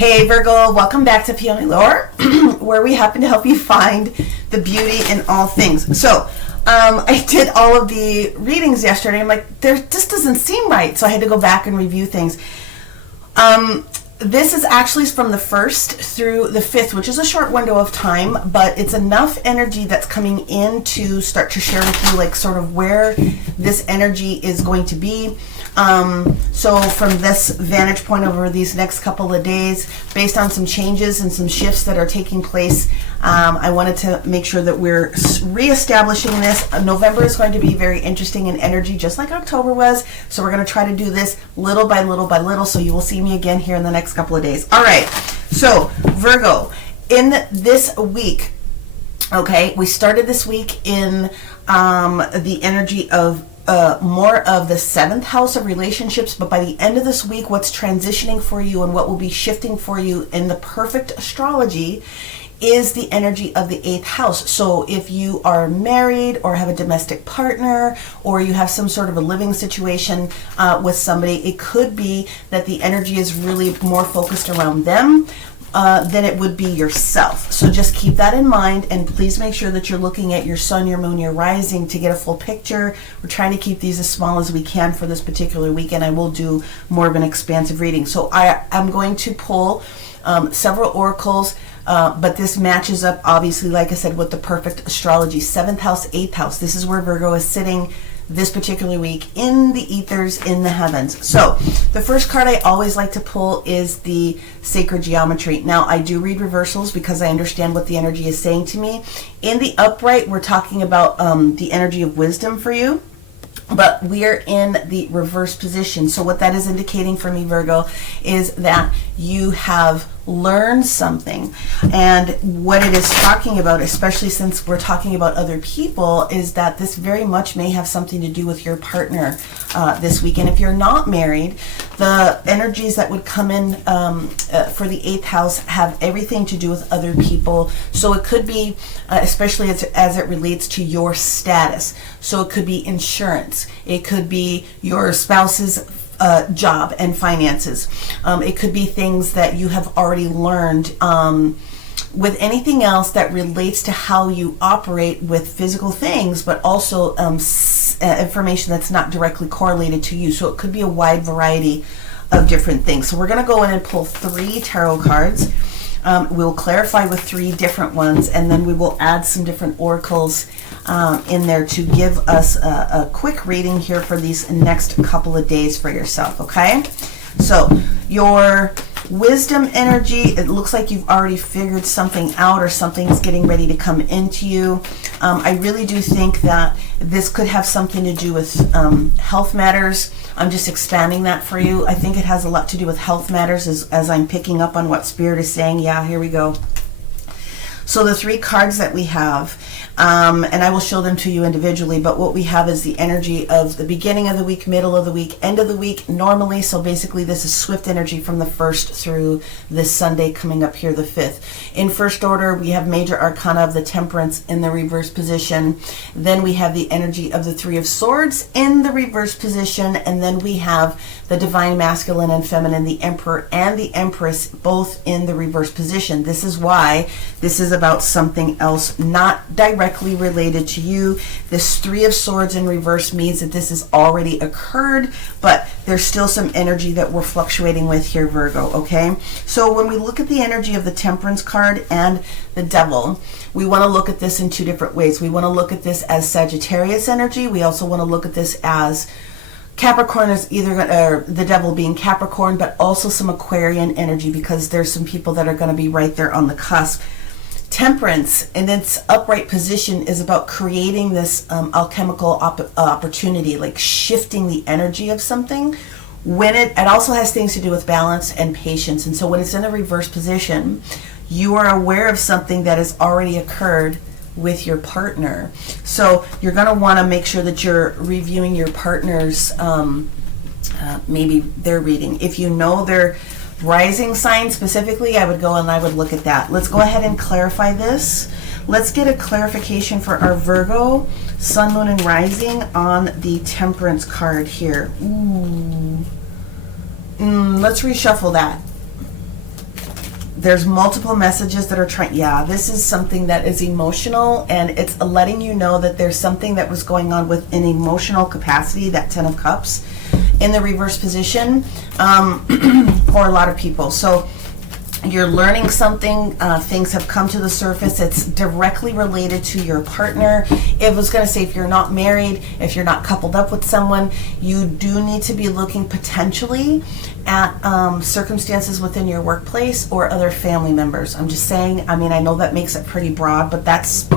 Hey Virgo, welcome back to Peony Lore, where we happen to help you find the beauty in all things. So, I did all of the readings yesterday. I'm like, this doesn't seem right. So I had to go back and review things. This is actually from the 1st through the 5th, which is a short window of time, but it's enough energy that's coming in to start to share with you, like, sort of where this energy is going to be. So from this vantage point over these next couple of days, based on some changes and some shifts that are taking place, I wanted to make sure that we're reestablishing this. November is going to be very interesting in energy, just like October was. So we're going to try to do this little by little by little. So you will see me again here in the next couple of days. All right. So Virgo, in this week, okay, we started this week in the energy of more of the 7th house of relationships, but by the end of this week, what's transitioning for you and what will be shifting for you in the perfect astrology is the energy of the 8th house. So if you are married or have a domestic partner, or you have some sort of a living situation with somebody, it could be that the energy is really more focused around them than it would be yourself. So just keep that in mind, and please make sure that you're looking at your sun, your moon, your rising to get a full picture. We're trying to keep these as small as we can for this particular week, and I will do more of an expansive reading. So I'm going to pull several oracles, but this matches up, obviously, like I said, with the perfect astrology. 7th house, 8th house. This is where Virgo is sitting this particular week in the ethers, in the heavens. So the first card I always like to pull is the sacred geometry. Now, I do read reversals because I understand what the energy is saying to me. In the upright, we're talking about the energy of wisdom for you, but we're in the reverse position. So what that is indicating for me, Virgo, is that you have learned something. And what it is talking about, especially since we're talking about other people, is that this very much may have something to do with your partner this week. And if you're not married, the energies that would come in for the 8th house have everything to do with other people. So it could be, especially as it relates to your status. So it could be insurance. It could be your spouse's job and finances. It could be things that you have already learned. With anything else that relates to how you operate with physical things, but also information that's not directly correlated to you. So it could be a wide variety of different things. So we're going to go in and pull 3 tarot cards. We'll clarify with 3 different ones, and then we will add some different oracles in there to give us a quick reading here for these next couple of days for yourself, okay? So your wisdom energy, it looks like you've already figured something out, or something's getting ready to come into you. I really do think that this could have something to do with health matters. I'm just expanding that for you. I think it has a lot to do with health matters as I'm picking up on what Spirit is saying. Yeah, here we go. So the 3 cards that we have, and I will show them to you individually, but what we have is the energy of the beginning of the week, middle of the week, end of the week, normally. So basically this is swift energy from the 1st through this Sunday coming up here, the 5th. In first order, we have major arcana of the Temperance in the reverse position. Then we have the energy of the 3 of Swords in the reverse position. And then we have the divine masculine and feminine, the Emperor and the Empress, both in the reverse position. This is why this is about something else, not directly related to you. This 3 of Swords in reverse means that this has already occurred, but there's still some energy that we're fluctuating with here, Virgo, okay? So when we look at the energy of the Temperance card and the Devil, we want to look at this in 2 different ways. We want to look at this as Sagittarius energy. We also want to look at this as Capricorn, is either the Devil being Capricorn, but also some Aquarian energy, because there's some people that are going to be right there on the cusp. Temperance in its upright position is about creating this alchemical opportunity, like shifting the energy of something. When it also has things to do with balance and patience. And so when it's in the reverse position, you are aware of something that has already occurred with your partner. So you're going to want to make sure that you're reviewing your partner's maybe their reading. If you know their rising sign specifically, I would go and I would look at that. Let's go ahead and clarify this. Let's get a clarification for our Virgo, Sun, Moon, and Rising on the Temperance card here. Let's reshuffle that. There's multiple messages that are trying, yeah, this is something that is emotional, and it's letting you know that there's something that was going on with an emotional capacity, that 10 of Cups in the reverse position, for a lot of people. So you're learning something, things have come to the surface. It's directly related to your partner. It was going to say, if you're not married, if you're not coupled up with someone, you do need to be looking potentially at circumstances within your workplace or other family members. I'm just saying, I mean, I know that makes it pretty broad, but that's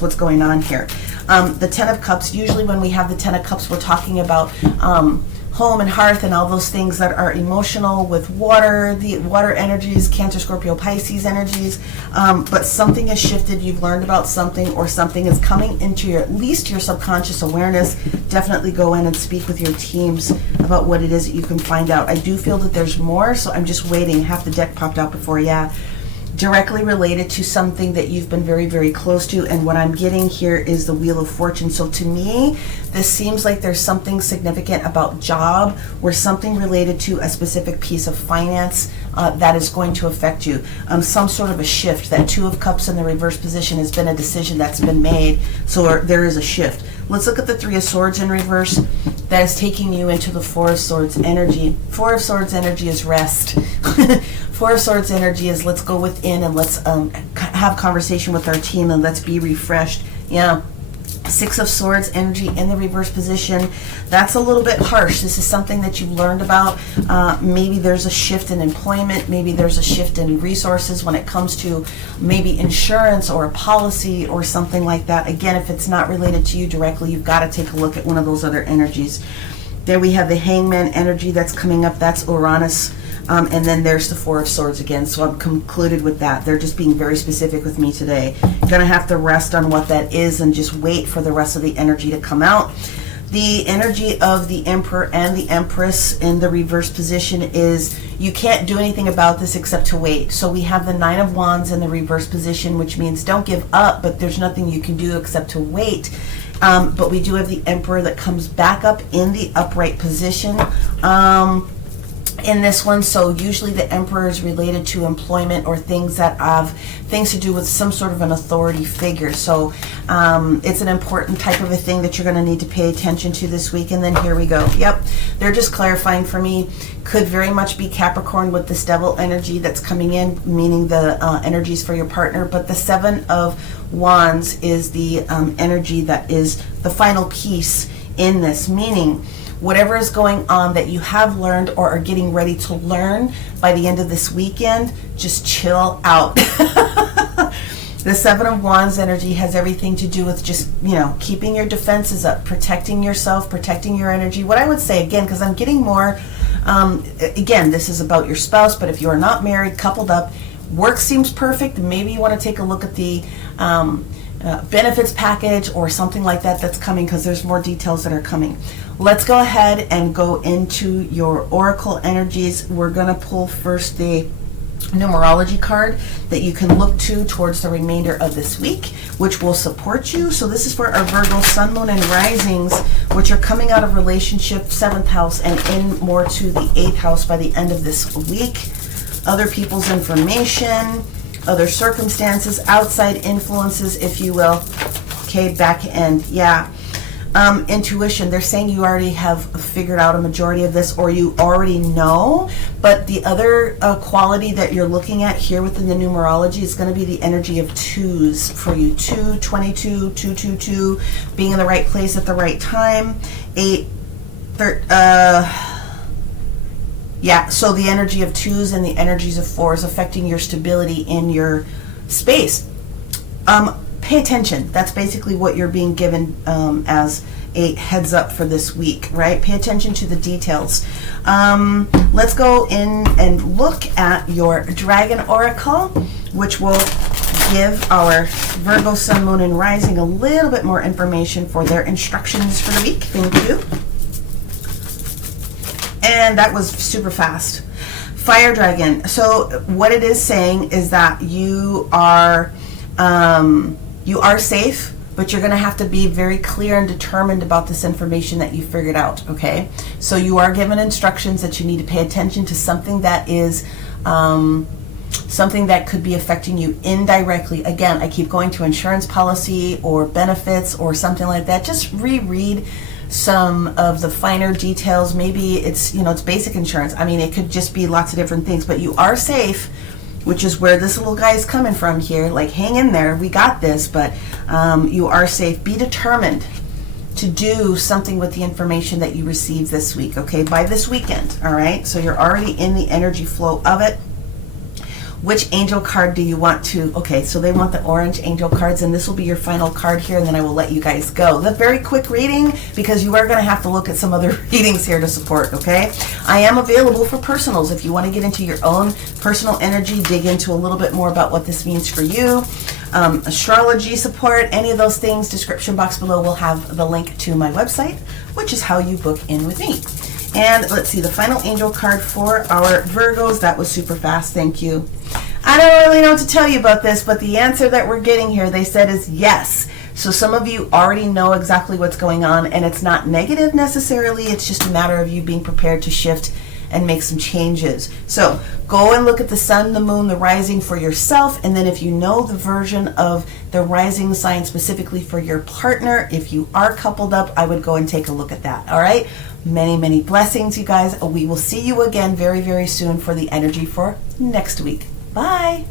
what's going on here. The 10 of Cups, usually when we have the 10 of Cups, we're talking about home and hearth and all those things that are emotional with water, the water energies, Cancer, Scorpio, Pisces energies. But something has shifted. You've learned about something, or something is coming into your, at least your subconscious awareness. Definitely go in and speak with your teams about what it is that you can find out. I do feel that there's more, so I'm just waiting. Half the deck popped out before, yeah. Directly related to something that you've been very, very close to, and what I'm getting here is the Wheel of Fortune. So to me, this seems like there's something significant about job, or something related to a specific piece of finance that is going to affect you. Some sort of a shift. That 2 of Cups in the reverse position has been a decision that's been made, so there is a shift. Let's look at the 3 of Swords in reverse. That is taking you into the 4 of Swords energy. 4 of Swords energy is rest. 4 of Swords energy is let's go within and let's have conversation with our team and let's be refreshed. Yeah. 6 of Swords energy in the reverse position. That's a little bit harsh. This is something that you've learned about. Maybe there's a shift in employment. Maybe there's a shift in resources when it comes to maybe insurance or a policy or something like that. Again, if it's not related to you directly, you've got to take a look at one of those other energies. There we have the Hangman energy that's coming up. That's Uranus. And then there's the 4 of Swords again. So I'm concluded with that. They're just being very specific with me today. Gonna have to rest on what that is and just wait for the rest of the energy to come out. The energy of the Emperor and the Empress in the reverse position is you can't do anything about this except to wait. So we have the 9 of Wands in the reverse position, which means don't give up, but there's nothing you can do except to wait. But we do have the Emperor that comes back up in the upright position. In this one, so usually the Emperor is related to employment or things that have things to do with some sort of an authority figure. So it's an important type of a thing that you're going to need to pay attention to this week. And then here we go. Yep, they're just clarifying for me. Could very much be Capricorn with this Devil energy that's coming in, meaning the energies for your partner. But the 7 of Wands is the energy that is the final piece in this, meaning whatever is going on that you have learned or are getting ready to learn by the end of this weekend, just chill out. The 7 of Wands energy has everything to do with just, you know, keeping your defenses up, protecting yourself, protecting your energy. What I would say, again, because I'm getting more, again, this is about your spouse, but if you are not married, coupled up, work seems perfect. Maybe you want to take a look at the benefits package or something like that that's coming, because there's more details that are coming. Let's go ahead and go into your oracle energies. We're going to pull first the numerology card that you can look to towards the remainder of this week, which will support you. So this is for our Virgo sun, moon, and risings, which are coming out of relationship 7th house and in more to the 8th house by the end of this week. Other people's information, other circumstances, outside influences, if you will. Okay, back end, yeah. Intuition, they're saying you already have figured out a majority of this, or you already know, but the other quality that you're looking at here within the numerology is going to be the energy of 2s for you. 2, 22, 222, being in the right place at the right time. 8, yeah, so the energy of 2s and the energies of 4s affecting your stability in your space. Pay attention. That's basically what you're being given as a heads up for this week, right? Pay attention to the details. Let's go in and look at your Dragon Oracle, which will give our Virgo sun, moon, and rising a little bit more information for their instructions for the week. Thank you. And that was super fast. Fire Dragon. So what it is saying is that you are safe, but you're going to have to be very clear and determined about this information that you figured out, okay? So you are given instructions that you need to pay attention to something that is something that could be affecting you indirectly. Again, I keep going to insurance policy or benefits or something like that. Just reread some of the finer details. Maybe it's, it's basic insurance. I mean, it could just be lots of different things, but you are safe, which is where this little guy is coming from here. Like, hang in there, we got this, but you are safe. Be determined to do something with the information that you receive this week, okay, by this weekend, all right? So you're already in the energy flow of it. Which angel card do you want to? Okay, so they want the orange angel cards, and this will be your final card here, and then I will let you guys go. The very quick reading, because you are going to have to look at some other readings here to support, okay? I am available for personals. If you want to get into your own personal energy, dig into a little bit more about what this means for you. Astrology support, any of those things, description box below will have the link to my website, which is how you book in with me. And let's see, the final angel card for our Virgos. That was super fast, thank you. I don't really know what to tell you about this, but the answer that we're getting here, they said, is yes. So some of you already know exactly what's going on, and it's not negative necessarily. It's just a matter of you being prepared to shift and make some changes. So go and look at the sun, the moon, the rising for yourself, and then if you know the version of the rising sign specifically for your partner, if you are coupled up, I would go and take a look at that, all right? Many, many blessings, you guys. We will see you again very, very soon for the energy for next week. Bye.